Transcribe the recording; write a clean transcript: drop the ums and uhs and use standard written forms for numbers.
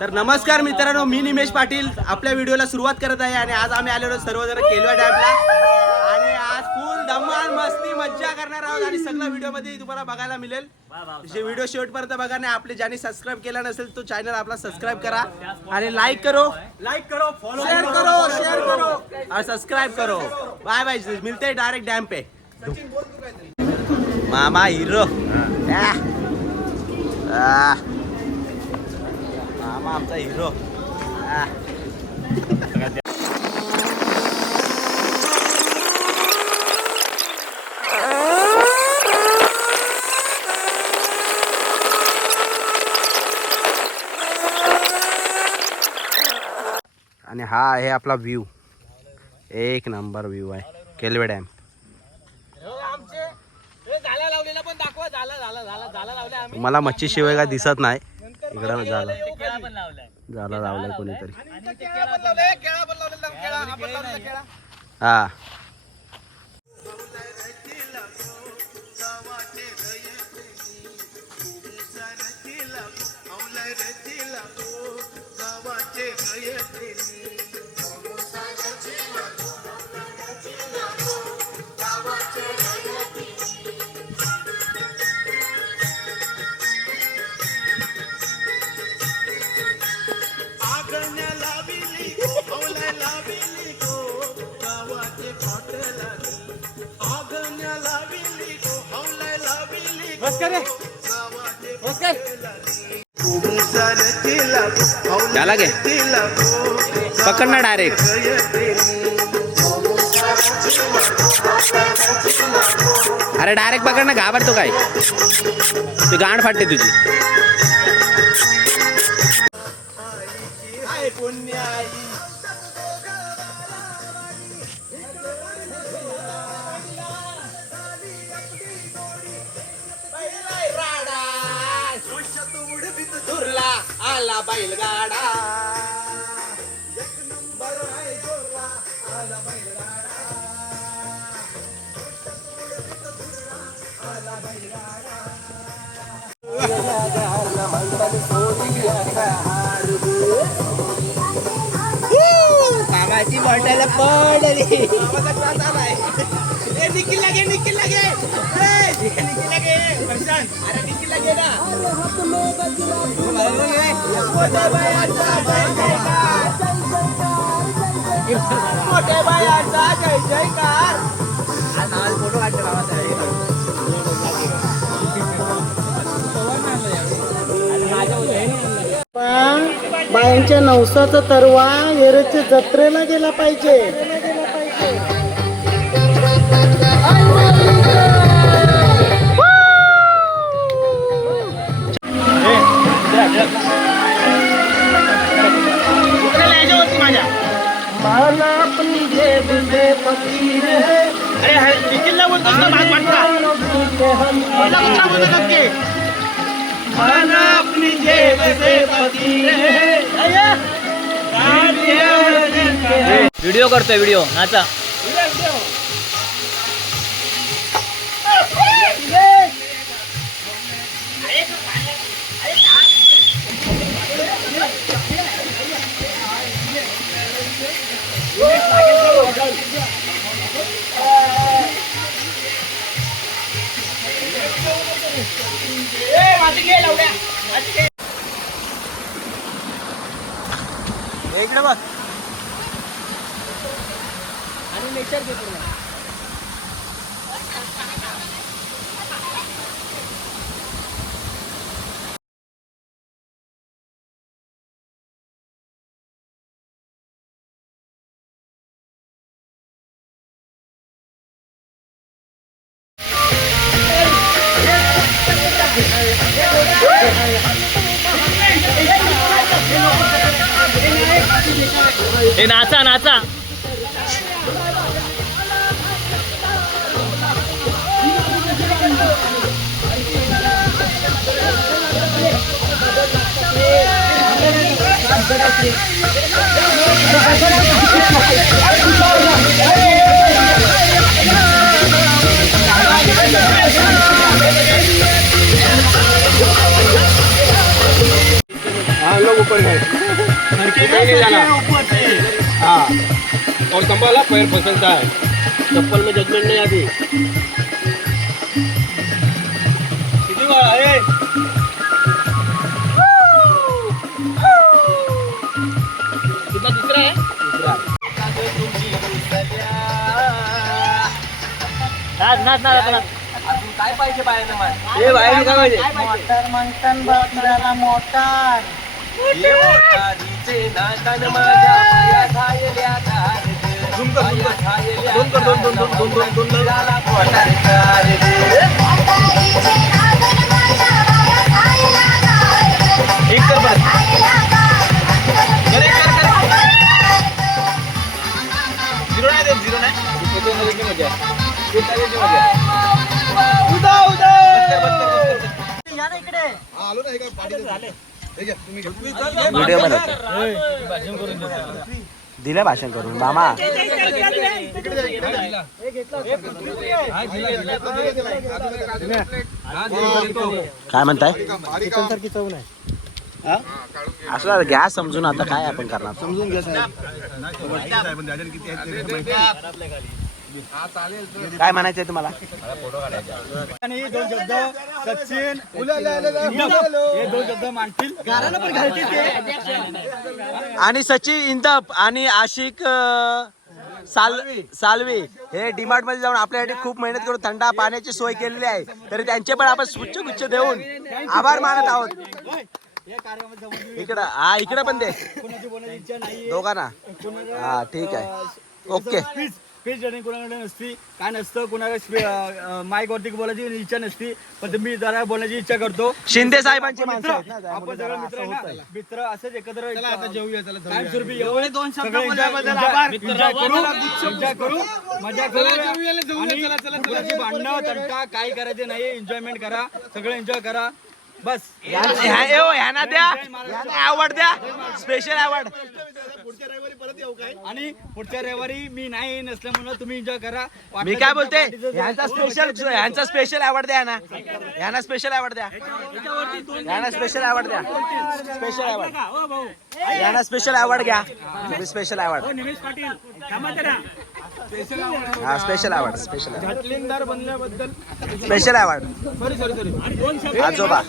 तर नमस्कार मित्रांनो, मी निमेश पाटील आपल्या व्हिडिओला सुरुवात करत आहे आणि आज आम्ही आलेलो सर्वजण केलवा डॅमला आणि आज फुल धमाल मस्ती मज्जा करणार आहोत आणि सगळं व्हिडिओ मध्ये तुम्हाला बघायला मिळेल. जे व्हिडिओ शेवटपर्यंत बघा आणि आपले ज्यांनी सबस्क्राइब केला नसेल तो चॅनल आपला सबस्क्राइब करा आणि लाईक करो फॉलो शेयर करो और सब्सक्राइब करो. बाय बाय, मिलते हैं डायरेक्ट डैम पे. मामा हीरो मामा आमचा हिरो. आणि हा आहे आपला व्ह्यू, एक नंबर व्ह्यू आहे केलवे डॅम. मला मच्छी शिवाय काय दिसत नाही इकडं. झाला लावलाय कोणीतरी. हा झाला गे पकडना डायरेक्ट. अरे डायरेक्ट पकडना, घाबरतो काय? तू गांड फाटते तुझी. आला बैलगाडा एक नंबर आहे जोरला, आला बैलगाडा आला बैलगाडा. कामाची बॉटल पडली. निखिल लागे निखिल लागे निखिल लागे प्रशांत. अरे निखिल लागे ना. मोठे बायांचा जय जयकार. फोटो बायांच्या नवसाचा तरवा येरच्या जत्रेला गेला पाहिजे. मला अपनी जेब में फकीर है. अरे निखिलला बोलतोस ना, भाग वाटला. मला अपनी जेब में फकीर है. व्हिडिओ करतोय, व्हिडिओ नाचा. इकडे बघ आणि नेचर घे पूर्ण. ए नाचा नाचा. हम लोग ऊपर गए नहीं जाना हाँ और संभाला पैर फंसता है चप्पल में जजमेंट नहीं आती कितनी बार अरे कितना दुसरा आहे नाच नाच नाच अजून काय पाहिजे बाहेर हे बाहेर काय पाहिजे मोटार म्हणतात बा फिरायला मोटार या ना इकडे व्हिडिओ बनवतो दिलं भाषण करून मामा काय म्हणताय सारखी चव नाही असं घ्या समजून आता काय आपण करणार समजून घ्या काय म्हणायचंय तुम्हाला आणि दोन शब्द सचिन हे दोन शब्द मांडतील गाराला पण घालतील ते आणि सचिन इंदप आणि आशिक सालवी हे डीमार्ट मध्ये जाऊन आपल्यासाठी खूप मेहनत करून थंडा पाण्याची सोय केलेली आहे तरी त्यांचे पण आपण गुच्छ देऊन आभार मानत आहोत इकडं हा इकडं पण दे दोघांना हा ठीक आहे ओके स्पीच रेटिंग कोणाकडे नसती काय नसतं कोणाकडे माईक वरती बोलायची इच्छा नसती पण मी जरा बोलण्याची इच्छा करतो शिंदे साहेबांची माणसं आहेत ना, आपण त्यामुळे सगळे जरा मित्र असं आहे ना, होतंय. मित्र असंच एकत्र जेवूया चला कायमस्वरूपी एवढे दोन शब्द मजा करू आणि कुणाची भांडणं तंटा काय करायचे नाही एन्जॉयमेंट करा सगळं एन्जॉय करा बस ह्यांना द्या अवॉर्ड द्या स्पेशल अवॉर्ड आणि पुढच्या रविवारी मी नाही नसल्यामुळे तुम्ही एन्जॉय करा मी काय बोलते ह्यांचा स्पेशल अवॉर्ड द्या ना ह्यांना स्पेशल अवॉर्ड द्या ह्यांना स्पेशल अवॉर्ड द्या स्पेशल अवॉर्ड ह्यांना स्पेशल अवॉर्ड घ्या तुम्ही स्पेशल अवॉर्ड निमेश पाटील हा स्पेशल अवॉर्ड स्पेशल बनल्याबद्दल स्पेशल अवॉर्ड आजोबा